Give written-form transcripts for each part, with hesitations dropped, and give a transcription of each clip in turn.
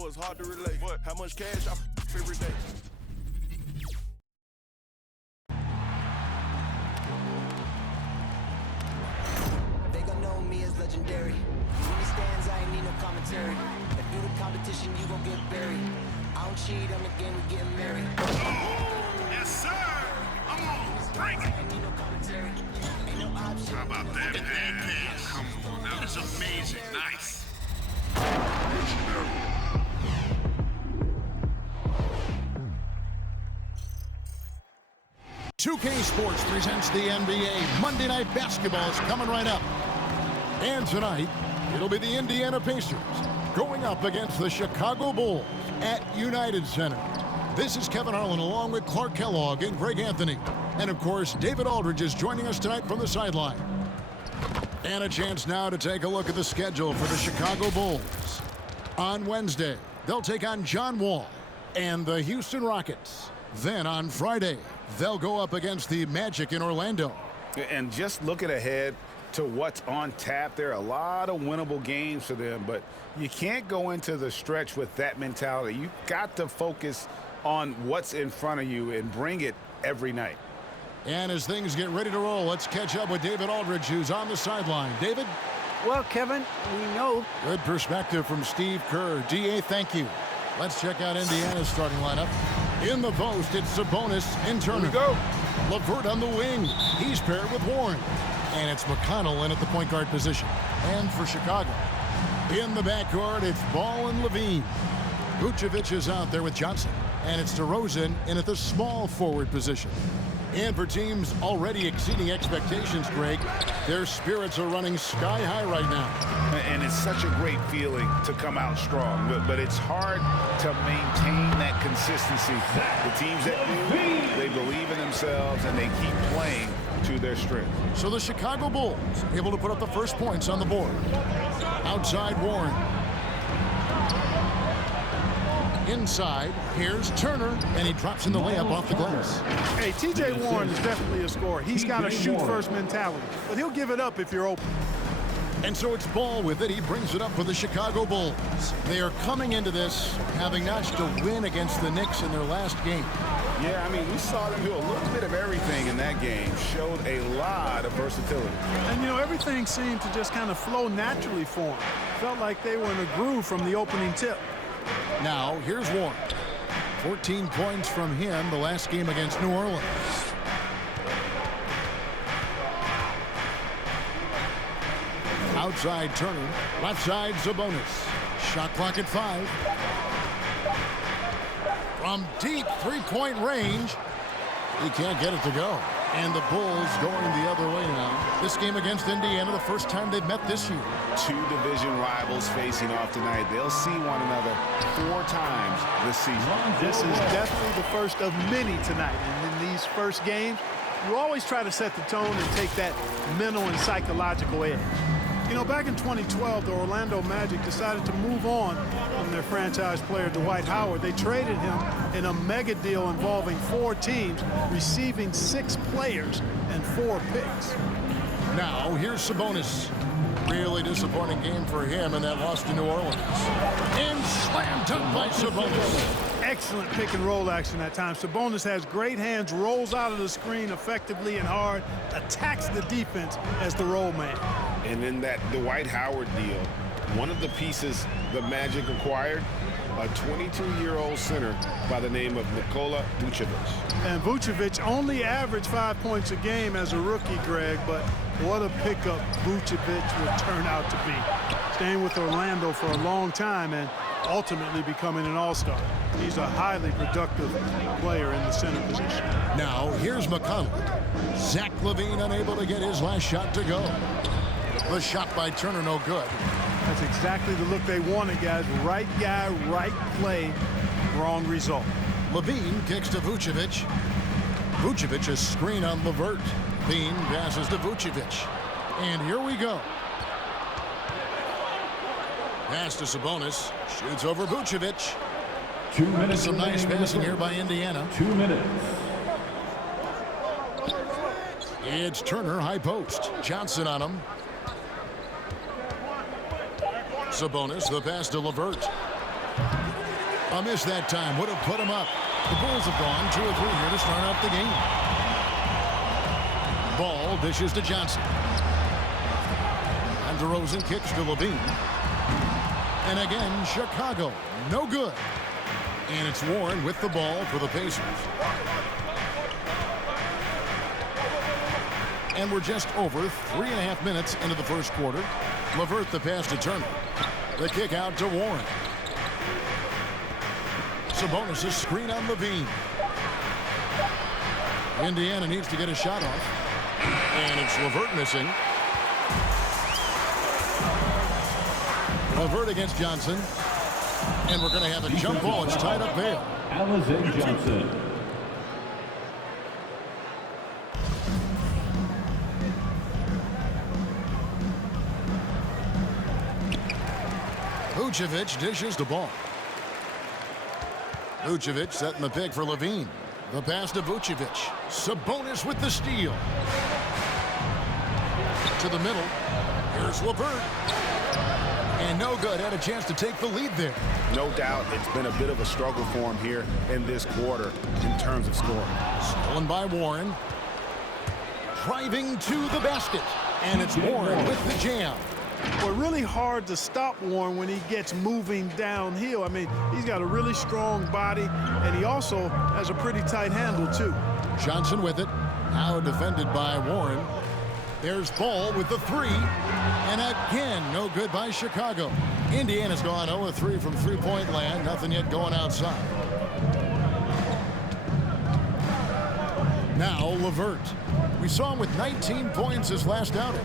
so it's hard to relate. How much cash I every day? They gon' know me as legendary. When he stands, I ain't need no commentary. If you the competition, you gon' get buried. I don't cheat on the game, we getting married. Yes, sir. Come on, bring it. Ain't need no commentary. Ain't no option. How about that pass? Come on, that was amazing. Nice. 2K Sports presents the NBA. Monday Night Basketball is coming right up. And tonight, it'll be the Indiana Pacers going up against the Chicago Bulls at United Center. This is Kevin Harlan along with Clark Kellogg and Greg Anthony. And of course, David Aldridge is joining us tonight from the sideline. And a chance now to take a look at the schedule for the Chicago Bulls. On Wednesday, they'll take on John Wall and the Houston Rockets. Then on Friday, they'll go up against the Magic in Orlando. And just looking ahead to what's on tap, there are a lot of winnable games for them, but you can't go into the stretch with that mentality. You've got to focus on what's in front of you and bring it every night. And as things get ready to roll, let's catch up with David Aldridge, who's on the sideline. David? Well, Kevin, we know. Good perspective from Steve Kerr. DA, thank you. Let's check out Indiana's starting lineup. In the post, it's Sabonis and Turner. Here we go. LeVert on the wing. He's paired with Warren. And it's McConnell in at the point guard position. And for Chicago, in the backcourt, it's Ball and Levine. Vucevic is out there with Johnson. And it's DeRozan in at the small forward position. And for teams already exceeding expectations, Greg, their spirits are running sky high right now. And it's such a great feeling to come out strong, but it's hard to maintain that consistency. The teams that do, they believe in themselves and they keep playing to their strength. So the Chicago Bulls able to put up the first points on the board. Outside Warren. Inside, here's Turner, and he drops in the layup off the glass. Hey, T.J. Warren is definitely a scorer. He's got a shoot-first mentality, but he'll give it up if you're open. And so it's Ball with it. He brings it up for the Chicago Bulls. They are coming into this having notched a win against the Knicks in their last game. Yeah, I mean, we saw them do a little bit of everything in that game. Showed a lot of versatility. And, you know, everything seemed to just kind of flow naturally for them. Felt like they were in a groove from the opening tip. Now, here's Warren. 14 points from him the last game against New Orleans. Outside Turner, left side Sabonis. Shot clock at 5. From deep three-point range, he can't get it to go. And the Bulls going the other way now. This game against Indiana, the first time they've met this year. Two division rivals facing off tonight. They'll see one another 4 times this season. This is definitely the first of many tonight. And in these first games, you always try to set the tone and take that mental and psychological edge. You know, back in 2012, the Orlando Magic decided to move on from their franchise player, Dwight Howard. They traded him in a mega deal involving 4 teams, receiving 6 players and 4 picks. Now, here's Sabonis. Really disappointing game for him in that loss to New Orleans. And slam dunk by Sabonis. Excellent pick and roll action that time. Sabonis has great hands, rolls out of the screen effectively and hard, attacks the defense as the roll man. And in that Dwight Howard deal, one of the pieces the Magic acquired, a 22-year-old center by the name of Nikola Vucevic. And Vucevic only averaged 5 points a game as a rookie, Greg, but what a pickup Vucevic would turn out to be. Staying with Orlando for a long time and ultimately becoming an all-star. He's a highly productive player in the center position. Now, here's McConnell. Zach LaVine unable to get his last shot to go. The shot by Turner, no good. That's exactly the look they wanted, guys. Right guy, right play, wrong result. LaVine kicks to Vucevic. Vucevic a screen on LeVert. LaVine passes to Vucevic. And here we go. Pass to Sabonis. Shoots over Vucevic. 2 minutes. Some nice passing here by Indiana. 2 minutes. It's Turner, high post. Johnson on him. Sabonis, the pass to LeVert. A miss that time would have put him up. The Bulls have gone 2 or 3 here to start out the game. Ball dishes to Johnson. And DeRozan kicks to Levine. And again, Chicago. No good. And it's Warren with the ball for the Pacers. And we're just over 3.5 minutes into the first quarter. LeVert the pass to Turner. The kick out to Warren. Sabonis' screen on Levine. Indiana needs to get a shot off. And it's LeVert missing. LeVert against Johnson. And we're going to have a jump ball. It's tied up there. Alizé Johnson. Vucevic dishes the ball. Vucevic setting the pick for Levine. The pass to Vucevic. Sabonis with the steal. To the middle. Here's LeVert. And no good. Had a chance to take the lead there. No doubt it's been a bit of a struggle for him here in this quarter in terms of scoring. Stolen by Warren. Driving to the basket. And it's Warren with the jam. Well, really hard to stop Warren when he gets moving downhill. I mean, he's got a really strong body, and he also has a pretty tight handle, too. Johnson with it. Now defended by Warren. There's Ball with the 3. And again, no good by Chicago. Indiana's gone 0-3 from three-point land. Nothing yet going outside. Now LeVert. We saw him with 19 points his last outing.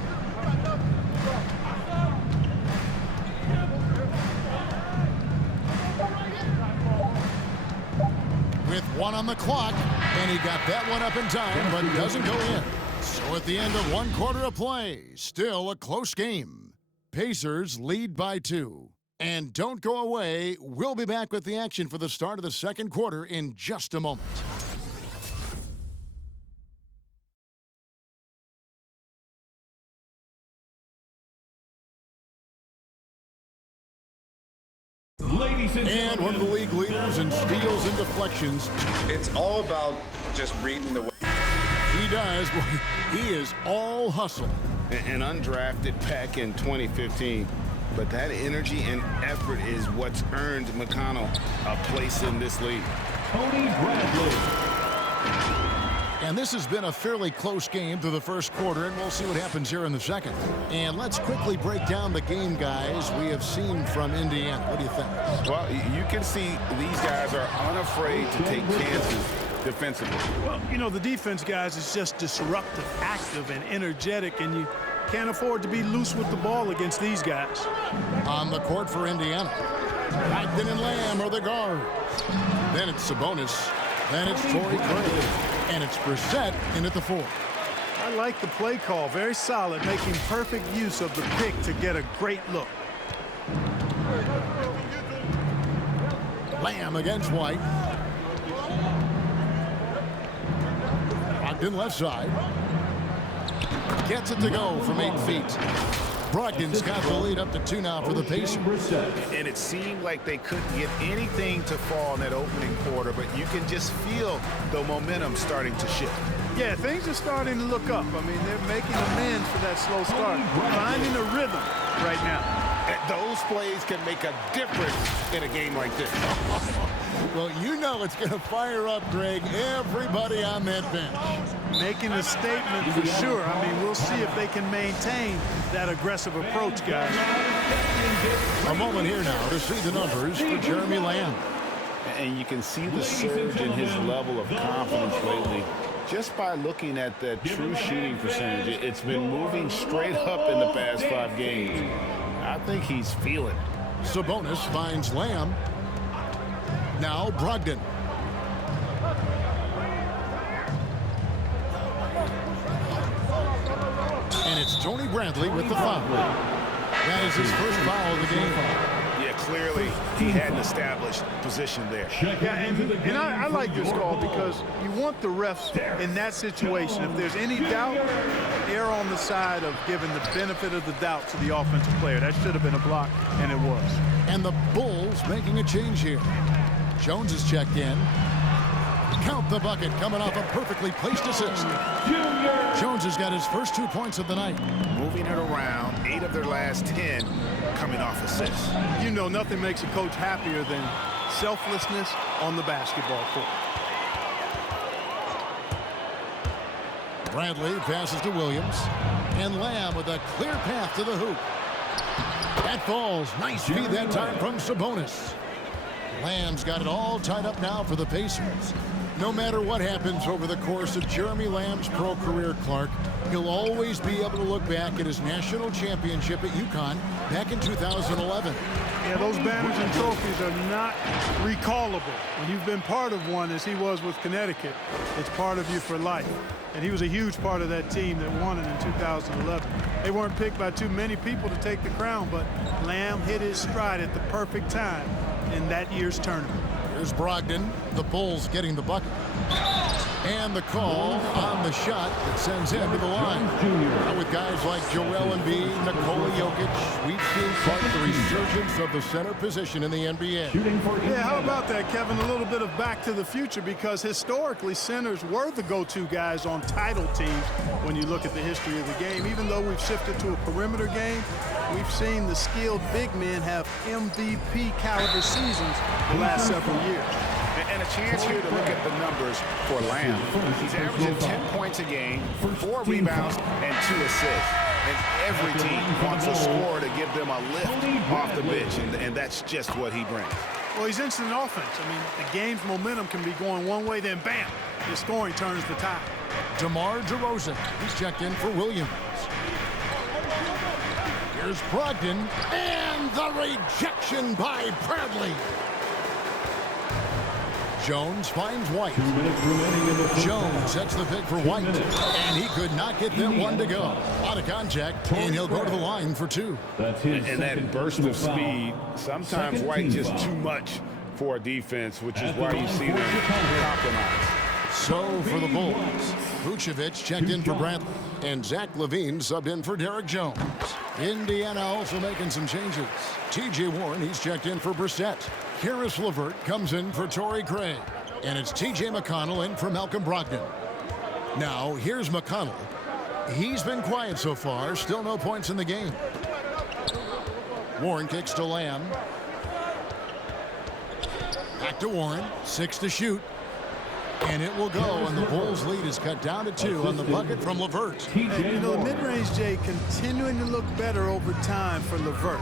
With 1 on the clock, and he got that one up in time, but doesn't go in. So at the end of 1 quarter of play, still a close game. Pacers lead by 2. And don't go away. We'll be back with the action for the start of the second quarter in just a moment. And one of the league leaders in steals and deflections. It's all about just reading the way. He does. He is all hustle. An undrafted back in 2015. But that energy and effort is what's earned McConnell a place in this league. Tony Bradley. And this has been a fairly close game through the first quarter, and we'll see what happens here in the second. And let's quickly break down the game, guys, we have seen from Indiana. What do you think? Well, you can see these guys are unafraid to take chances defensively. Well, you know, the defense, guys, is just disruptive, active, and energetic, and you can't afford to be loose with the ball against these guys. On the court for Indiana. Brogdon and Lamb are the guards. Then it's Sabonis. Then it's Torrey Craig. And it's Brissett in at the 4. I like the play call. Very solid, making perfect use of the pick to get a great look. Lamb against White. Brogdon left side. Gets it to go from 8 feet. Brogdon's got the lead up to 2 now for the Pacers. And it seemed like they couldn't get anything to fall in that opening quarter, but you can just feel the momentum starting to shift. Yeah, things are starting to look up. I mean, they're making amends for that slow start. Finding a rhythm right now. And those plays can make a difference in a game like this. Well, you know it's going to fire up, Greg, everybody on that bench. Making a statement for sure. I mean, we'll see if they can maintain that aggressive approach, guys. A moment here now to see the numbers for Jeremy Lamb. And you can see the surge in his level of confidence lately. Just by looking at that true shooting percentage, it's been moving straight up in the past 5 games. I think he's feeling it. Sabonis finds Lamb. Now Brogdon. And it's Tony Bradley with the foul. That is his first foul of the game. Yeah, clearly he had an established position there. Yeah, and I like this call because you want the refs in that situation. If there's any doubt, err on the side of giving the benefit of the doubt to the offensive player. That should have been a block, and it was. And the Bulls making a change here. Jones is checked in. Count the bucket, coming off a perfectly placed assist. Jones has got his first 2 points of the night. Moving it around, 8 of their last 10 coming off assists. You know, nothing makes a coach happier than selflessness on the basketball court. Bradley passes to Williams. And Lamb with a clear path to the hoop. That falls. Nice feed that time from Sabonis. Lamb's got it all tied up now for the Pacers. No matter what happens over the course of Jeremy Lamb's pro career, Clark, he'll always be able to look back at his national championship at UConn back in 2011. Yeah, those banners and trophies are not recallable. When you've been part of one, as he was with Connecticut, it's part of you for life. And he was a huge part of that team that won it in 2011. They weren't picked by too many people to take the crown, but Lamb hit his stride at the perfect time in that year's tournament. Here's Brogdon, the Bulls getting the bucket. And the call on the shot that sends him to the line. Now with guys like Joel Embiid, Nikola Jokic, we've seen quite the resurgence of the center position in the NBA. Yeah, how about that, Kevin? A little bit of back to the future, because historically centers were the go-to guys on title teams when you look at the history of the game. Even though we've shifted to a perimeter game, we've seen the skilled big men have MVP caliber seasons the last several years. And a chance here to look at the numbers for Lamb. He's averaging 10 points a game, 4 rebounds, and 2 assists. And every team wants a scorer to give them a lift off the bench, and that's just what he brings. Well, he's instant offense. I mean, the game's momentum can be going one way, then bam, his scoring turns the tide. DeMar DeRozan, he's checked in for Williams. Here's Brogdon, and the rejection by Bradley. Jones finds White. Jones sets the pick for White, and he could not get that one to go. Out of contact, and he'll go to the line for 2. And that burst of speed, sometimes White just too much for a defense, which is why you see them compromise. So for the Bulls, Vucevic checked in for Bradley, and Zach LaVine subbed in for Derek Jones. Indiana also making some changes. T.J. Warren, he's checked in for Brissett. Karis LeVert comes in for Torrey Craig. And it's T.J. McConnell in for Malcolm Brogdon. Now, here's McConnell. He's been quiet so far. Still no points in the game. Warren kicks to Lamb. Back to Warren. 6 to shoot. And it will go, and the Bulls' lead is cut down to 2 on the bucket from LeVert. Hey, you know, the mid-range, Jay, continuing to look better over time for LeVert,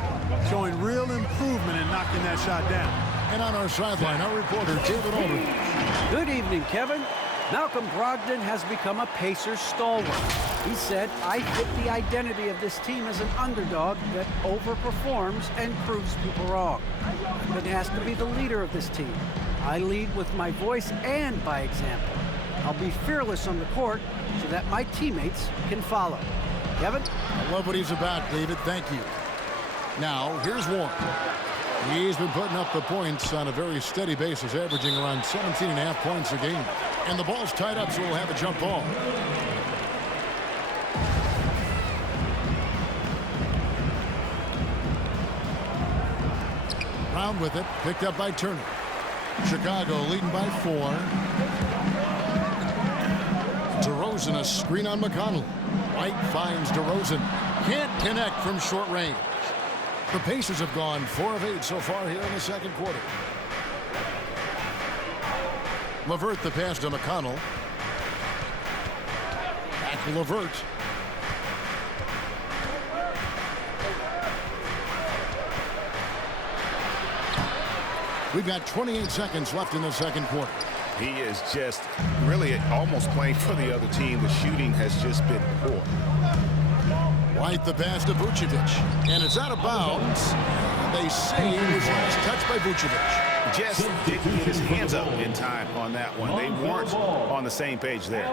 showing real improvement in knocking that shot down. And on our sideline, our reporter, David Aldridge. Good evening, Kevin. Malcolm Brogdon has become a Pacers stalwart. He said, I fit the identity of this team as an underdog that overperforms and proves people wrong. I've been asked to be the leader of this team. I lead with my voice and by example. I'll be fearless on the court so that my teammates can follow. Kevin? I love what he's about, David. Thank you. Now, here's Warren. He's been putting up the points on a very steady basis, averaging around 17.5 points a game. And the ball's tied up, so we'll have a jump ball. Round with it, picked up by Turner. Chicago leading by 4. DeRozan, a screen on McConnell. White finds DeRozan. Can't connect from short range. The Pacers have gone 4 of 8 so far here in the second quarter. LeVert the pass to McConnell. Back to LeVert. We've got 28 seconds left in the second quarter. He is just really almost playing for the other team. The shooting has just been poor. White the pass to Vucevic. And it's out of bounds. They say it was last touched by Vucevic. Just didn't get his hands up in time on that one. They weren't on the same page there.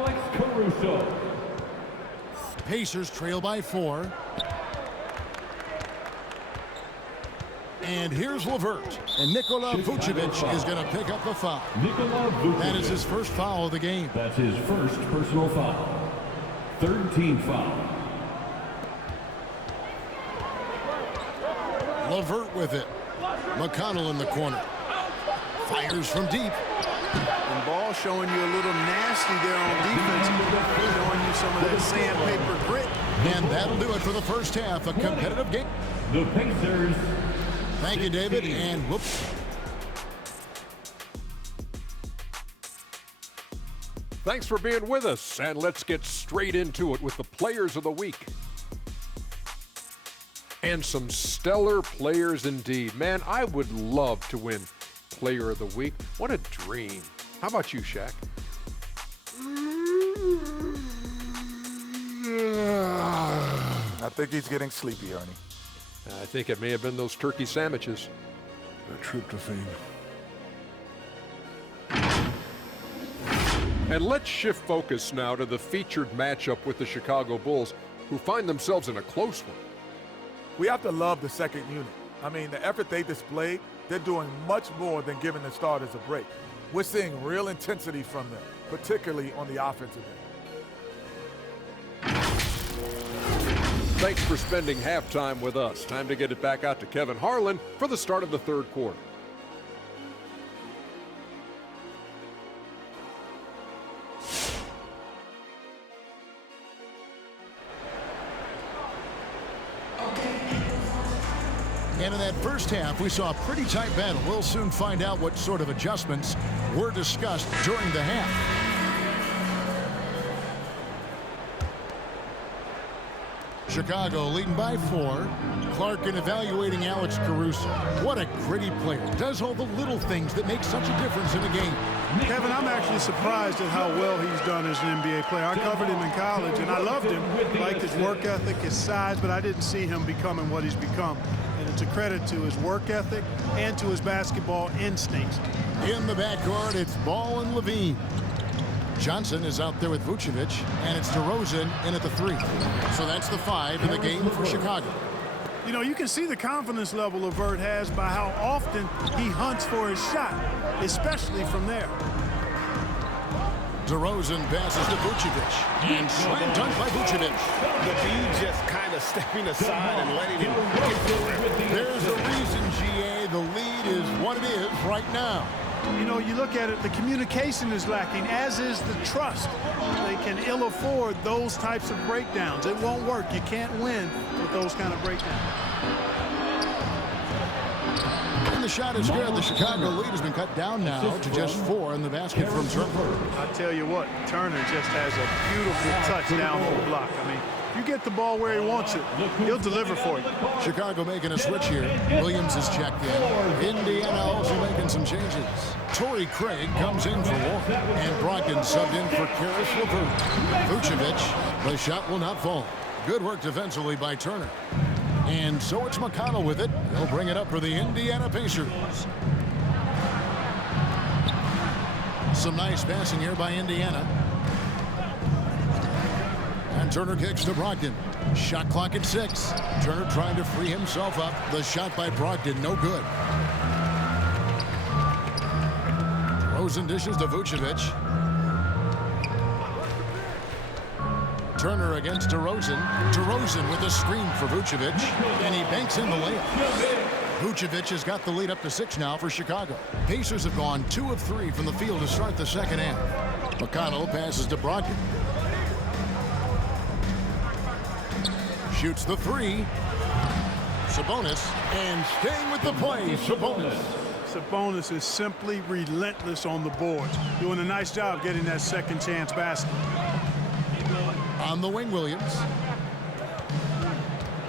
Pacers trail by 4. And here's Levert. And Nikola Vucevic is going to pick up the foul. That is his first foul of the game. That's his first personal foul. Third team foul. Levert with it. McConnell in the corner. Fires from deep. And Ball showing you a little nasty there on defense. Showing you some of that sandpaper grit. And that'll do it for the first half. A competitive game. The Pacers. Thank you, David. And whoops. Thanks for being with us, and let's get straight into it with the Players of the Week. And some stellar players indeed. Man, I would love to win Player of the Week. What a dream. How about you, Shaq? I think he's getting sleepy, Ernie. I think it may have been those turkey sandwiches. The tryptophan. And let's shift focus now to the featured matchup with the Chicago Bulls, who find themselves in a close one. We have to love the second unit. I mean, the effort they displayed, they're doing much more than giving the starters a break. We're seeing real intensity from them, particularly on the offensive end. Thanks for spending halftime with us. Time to get it back out to Kevin Harlan for the start of the third quarter. And in that first half, we saw a pretty tight battle. We'll soon find out what sort of adjustments were discussed during the half. Chicago leading by 4. Clarkin evaluating Alex Caruso. What a gritty player. Does all the little things that make such a difference in a game. Kevin, I'm actually surprised at how well he's done as an NBA player. I covered him in college, and I loved him. Liked his work ethic, his size, but I didn't see him becoming what he's become. And it's a credit to his work ethic and to his basketball instincts. In the backcourt, it's Ball and Levine. Johnson is out there with Vucevic, and it's DeRozan in at the 3. So that's the 5 in the game for Chicago. You know, you can see the confidence level Levert has by how often he hunts for his shot, especially from there. DeRozan passes to Vucevic, and slam dunk by Vucevic. Levine just kind of stepping aside and letting him get through. There's a reason, GA. The lead is what it is right now. You know, you look at it, the communication is lacking, as is the trust. They can ill afford those types of breakdowns. It won't work. You can't win with those kind of breakdowns. And the shot is good. The Chicago lead has been cut down now to just 4 in the basket from Turner. I tell you what, Turner just has a beautiful touch down the block. I mean, you get the ball where he wants it, he'll deliver for you. Chicago making a switch here. Williams is checked in. Indiana also making some changes. Torrey Craig comes in for Warren. And Brogdon subbed in for Karis LeVert. Vucevic, the shot will not fall. Good work defensively by Turner. And so it's McConnell with it. He'll bring it up for the Indiana Pacers. Some nice passing here by Indiana. And Turner kicks to Brogdon. Shot clock at 6. Turner trying to free himself up. The shot by Brogdon, no good. Rosen dishes to Vucevic. Turner against DeRozan. DeRozan with a screen for Vucevic. And he banks in the layup. Vucevic has got the lead up to 6 now for Chicago. Pacers have gone 2 of 3 from the field to start the second half. McConnell passes to Brogdon. Shoots the 3. Sabonis, and staying with the play, Sabonis. Sabonis is simply relentless on the boards, doing a nice job getting that second chance basket. On the wing, Williams.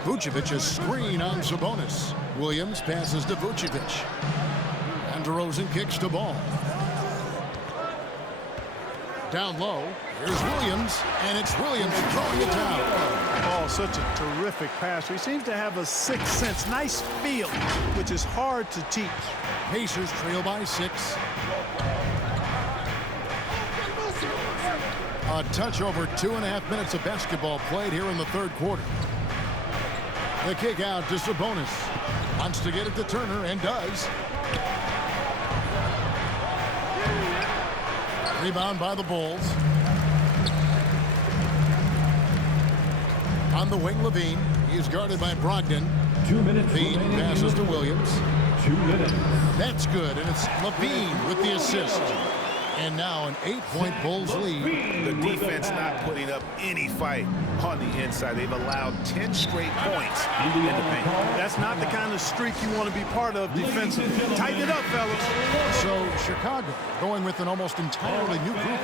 Vucevic, a screen on Sabonis. Williams passes to Vucevic. And DeRozan kicks to Ball. Down low, here's Williams, and it's Williams throwing it down. Oh, such a terrific passer. He seems to have a sixth sense, nice feel, which is hard to teach. Pacers trail by 6. A touch over 2.5 minutes of basketball played here in the third quarter. The kick out to Sabonis. Wants to get it to Turner and does. Rebound by the Bulls. On the wing, Levine. He is guarded by Brogdon. 2 minutes. Levine passes to Williams. 2 minutes. That's good, and it's Levine with the assist. And now an 8-point Bulls lead. The defense not putting up any fight on the inside. They've allowed 10 straight points in the paint. That's not the kind of streak you want to be part of defensively. Tighten it up, fellas. So Chicago going with an almost entirely new group.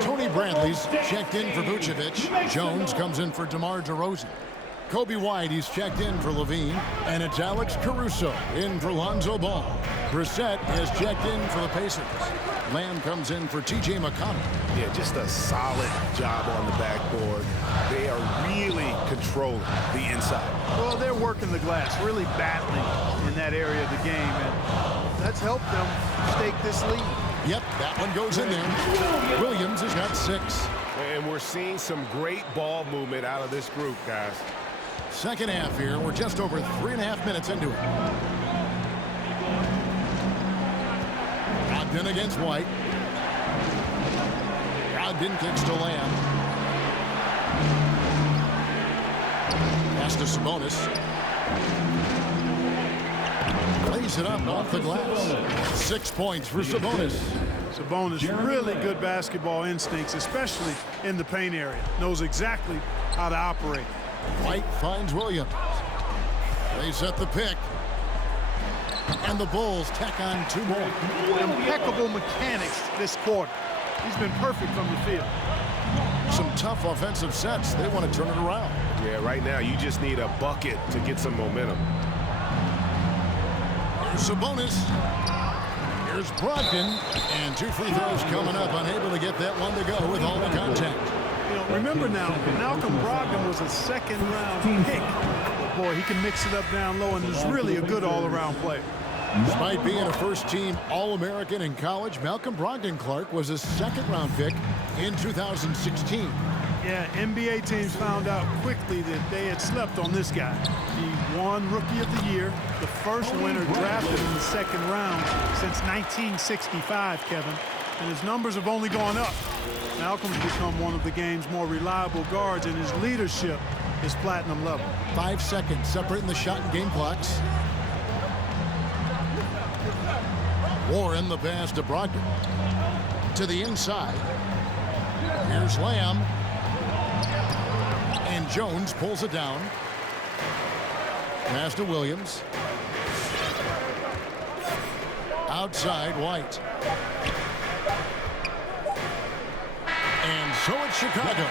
Tony Bradley's checked in for Vucevic. Jones comes in for DeMar DeRozan. Kobe White, he's checked in for Levine. And it's Alex Caruso in for Lonzo Ball. Brissett has checked in for the Pacers. Lamb comes in for T.J. McConnell. Yeah, just a solid job on the backboard. They are really controlling the inside. Well, they're working the glass, really battling in that area of the game, and that's helped them stake this lead. Yep, that one goes in there. Williams has got 6. And we're seeing some great ball movement out of this group, guys. Second half here. We're just over 3.5 minutes into it. Brogdon against White. Brogdon kicks to Lamb. Pass to Sabonis. Plays it up off the glass. 6 points for Sabonis. Sabonis, really good basketball instincts, especially in the paint area. Knows exactly how to operate. White finds Williams. They set the pick. And the Bulls tack on 2 more. Impeccable mechanics this quarter. He's been perfect from the field. Some tough offensive sets. They want to turn it around. Yeah, right now you just need a bucket to get some momentum. Here's Sabonis. Here's Brogdon. And 2 free throws coming up. Unable to get that one to go with all the contact. You know, remember now, Malcolm Brogdon was a second-round pick. But boy, he can mix it up down low, and is really a good all-around player. Despite being a first-team All-American in college, Malcolm Brogdon Clark was a second-round pick in 2016. Yeah, NBA teams found out quickly that they had slept on this guy. He won Rookie of the Year, the first winner drafted in the second round since 1965, Kevin. And his numbers have only gone up. Malcolm's become one of the game's more reliable guards, and his leadership is platinum level. 5 seconds separating the shot and game clocks. Warren the pass to Brogdon. To the inside. Here's Lamb. And Jones pulls it down. Pass to Williams. Outside, White. And so it's Chicago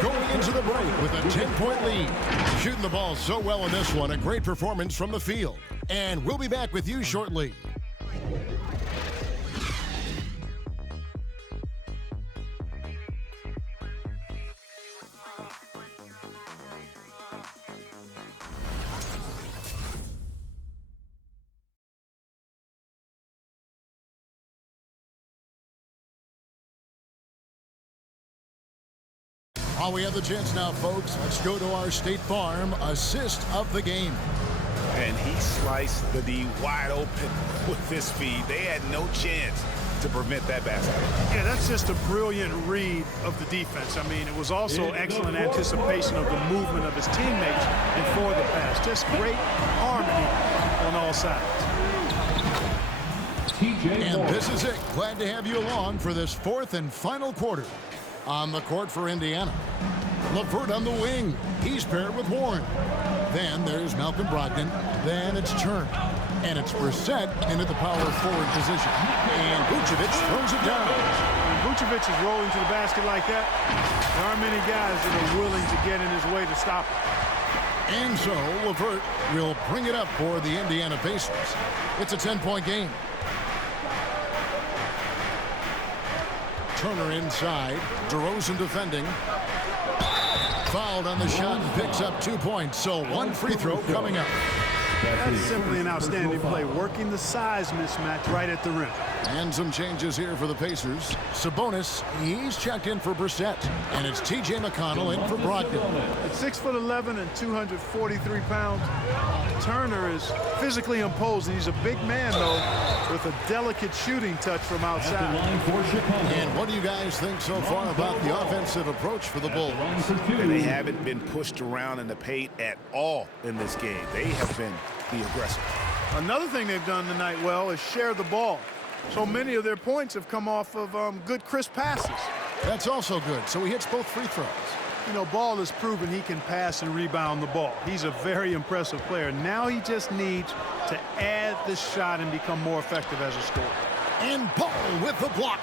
going into the break with a 10-point lead. Shooting the ball so well in this one. A great performance from the field. And we'll be back with you shortly. While we have the chance now, folks, let's go to our State Farm assist of the game. And he sliced the D wide open with his feed. They had no chance to prevent that basket. Yeah, that's just a brilliant read of the defense. I mean, it was also excellent anticipation of the movement of his teammates and for the pass. Just great harmony on all sides. And this is it. Glad to have you along for this 4th and final quarter. On the court for Indiana. LeVert on the wing. He's paired with Warren. Then there's Malcolm Brogdon. Then it's Turner. And it's Brissett into the power forward position. And Vucevic throws it down. When Vucevic is rolling to the basket like that, there aren't many guys that are willing to get in his way to stop him. And so LeVert will bring it up for the Indiana Pacers. It's a 10-point game. Turner inside. DeRozan defending. Fouled on the shot and picks up 2 points. So 1 free throw coming up. That's simply an outstanding play, working the size mismatch right at the rim. And some changes here for the Pacers. Sabonis, he's checked in for Brissett. And it's T.J. McConnell in for Brogdon. At 6'11" and 243 pounds, Turner is physically imposing. He's a big man, though, with a delicate shooting touch from outside. And what do you guys think so far about the offensive approach for the Bulls? And they haven't been pushed around in the paint at all in this game. They have been the aggressor. Another thing they've done tonight well is share the ball. So many of their points have come off of good, crisp passes. That's also good. So he hits both free throws. You know, Ball has proven he can pass and rebound the ball. He's a very impressive player. Now he just needs to add the shot and become more effective as a scorer. And Ball with the block.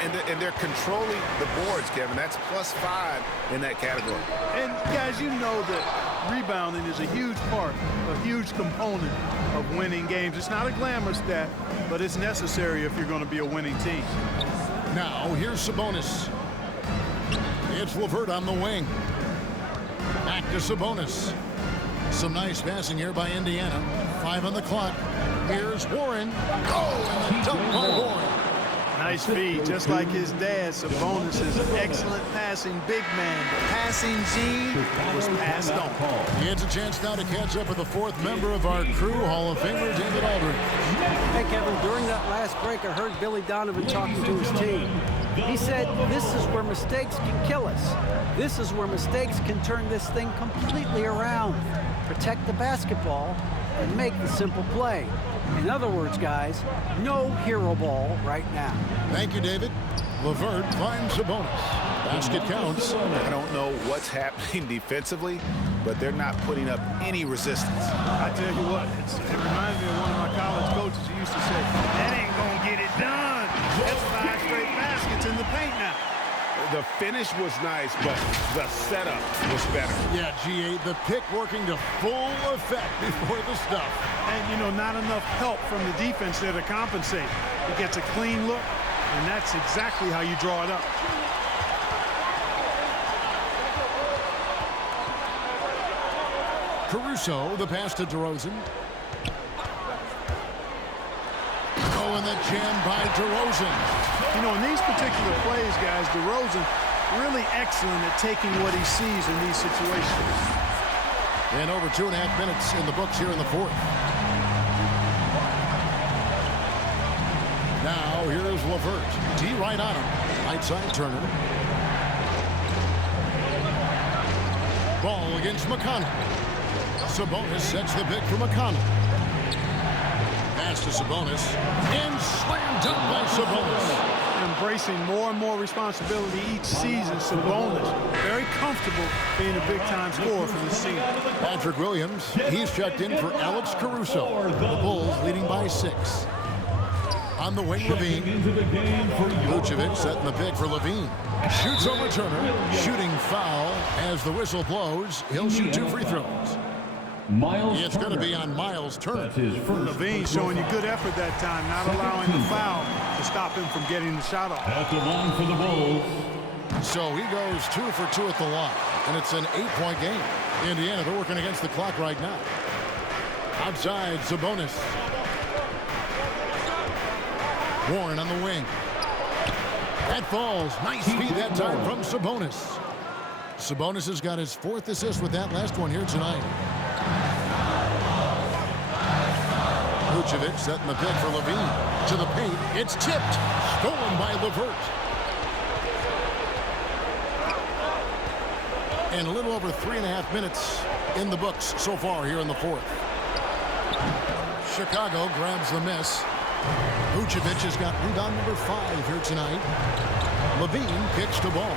And they're controlling the boards, Kevin. That's +5 in that category. And, guys, you know that rebounding is a huge part, a huge component of winning games. It's not a glamour stat, but it's necessary if you're going to be a winning team. Now, here's Sabonis. It's LeVert on the wing. Back to Sabonis. Some nice passing here by Indiana. 5 on the clock. Here's Warren. Oh, and the dunk by Warren. Nice feed, just like his dad. Sabonis is an excellent passing big man. The passing gene was passed on. He has a chance now to catch up with the fourth member of our crew, Hall of Famer David Aldridge. Hey, Kevin, during that last break, I heard Billy Donovan talking to his team. He said, this is where mistakes can kill us. This is where mistakes can turn this thing completely around. Protect the basketball and make the simple play. In other words, guys, no hero ball right now. Thank you, David. LeVert finds Sabonis. Basket counts. I don't know what's happening defensively, but they're not putting up any resistance. I tell you what, it reminds me of one of my college coaches who used to say, that ain't going to get it done. That's 5 straight baskets in the paint now. The finish was nice, but the setup was better. Yeah, G8, the pick working to full effect before the stuff. And, you know, not enough help from the defense there to compensate. He gets a clean look, and that's exactly how you draw it up. Caruso, the pass to DeRozan. Oh, and the jam by DeRozan. You know, in these particular plays, guys, DeRozan really excellent at taking what he sees in these situations. And over 2.5 minutes in the books here in the fourth. Now, here's LeVert. D right on him. Right side, Turner. Ball against McConnell. Sabonis sets the pick for McConnell. Pass to Sabonis. And slam dunk by Sabonis. Embracing more and more responsibility each season, Sabonis very comfortable being a big-time scorer for this team. Patrick Williams, he's checked in for Alex Caruso. The Bulls leading by 6. On the wing, Levine. Vucevic setting the pick for Levine. Shoots over Turner. Shooting foul as the whistle blows. He'll shoot 2 free throws. It's going to be on Miles Turner. Levine showing you good effort that time, not allowing the foul to stop him from getting the shot off. At the line for the Bulls. So he goes 2 for 2 at the line, and it's an 8-point game. Indiana, they're working against the clock right now. Outside, Sabonis. Warren on the wing. That falls. Nice feed that time from Sabonis. Sabonis has got his 4th assist with that last one here tonight. Vucevic setting the pick for Levine. To the paint. It's tipped. Stolen by LeVert. And a little over 3.5 minutes in the books so far here in the fourth. Chicago grabs the miss. Vucevic has got rebound number 5 here tonight. Levine kicks the ball.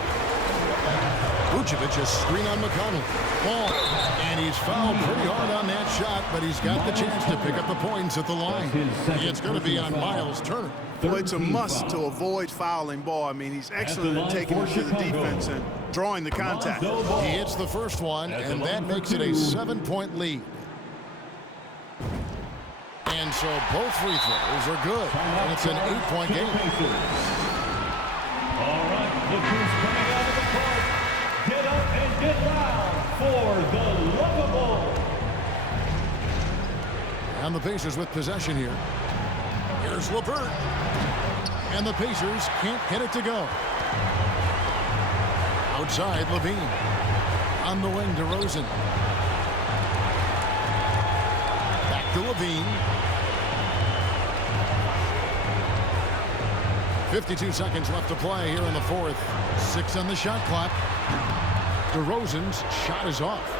Vucevic a screen on McConnell. Ball. And he's fouled pretty hard on that shot, but he's got the chance to pick up the points at the line. It's going to be on Miles Turner. Well, it's a must to avoid fouling Ball. I mean, he's excellent at taking it to the defense and drawing the contact. He hits the first one, and that makes it a 7-point lead. And so both free throws are good, and it's an 8-point game. All right, look who's coming out of the park. Get up and get loud for the Lovable. And the Pacers with possession here. Here's LeVert. And the Pacers can't get it to go. Outside, Levine. On the wing, DeRozan. Back to Levine. 52 seconds left to play here in the fourth. 6 on the shot clock. DeRozan's shot is off.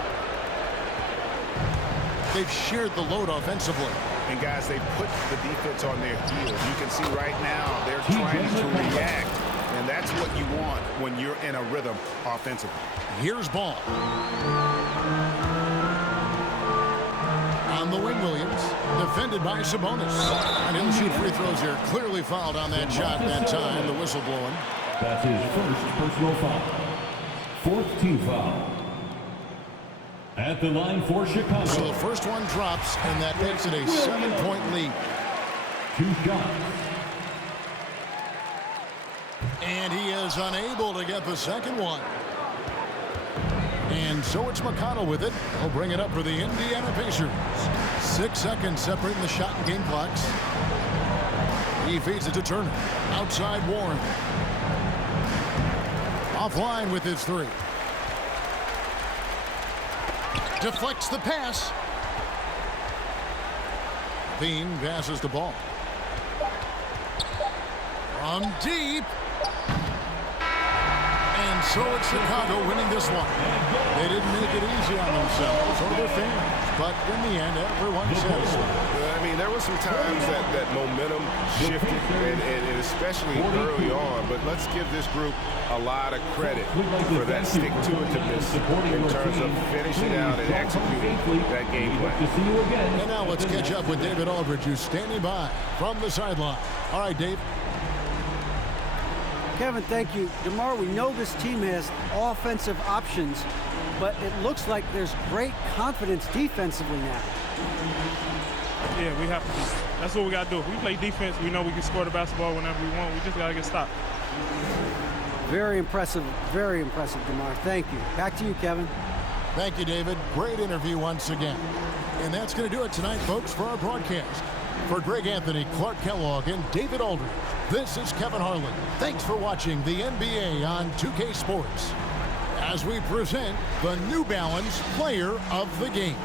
They've shared the load offensively. And guys, they put the defense on their heels. You can see right now they're trying to react. And that's what you want when you're in a rhythm offensively. Here's Ball. On the wing, Williams. Defended by Sabonis. And he'll shoot free throws here. Clearly fouled on that shot that time. The whistle blowing. That's his first personal foul. Fourth team foul. At the line for Chicago. So the first one drops, and that makes it a 7-point lead. 2 shots. And he is unable to get the second one. And so it's McConnell with it. He'll bring it up for the Indiana Pacers. 6 seconds separating the shot and game clocks. He feeds it to Turner. Outside Warren. Offline with his 3. Deflects the pass. Bean passes the ball. From deep. And so it's Chicago winning this one. They didn't make it easy on themselves or their fans. But in the end, everyone satisfied. I mean, there were some times that momentum shifted, and especially early on. But let's give this group a lot of credit for that stick-to-itiveness in terms of finishing out and executing that game plan. And now let's catch up with David Aldridge, who's standing by from the sideline. All right, Dave. Kevin, thank you. DeMar, we know this team has offensive options, but it looks like there's great confidence defensively now. Yeah, we have to. That's what we got to do. If we play defense, we know we can score the basketball whenever we want. We just got to get stopped. Very impressive, DeMar. Thank you. Back to you, Kevin. Thank you, David. Great interview once again. And that's going to do it tonight, folks, for our broadcast. For Greg Anthony, Clark Kellogg, and David Aldridge, this is Kevin Harlan. Thanks for watching the NBA on 2K Sports as we present the New Balance Player of the Game.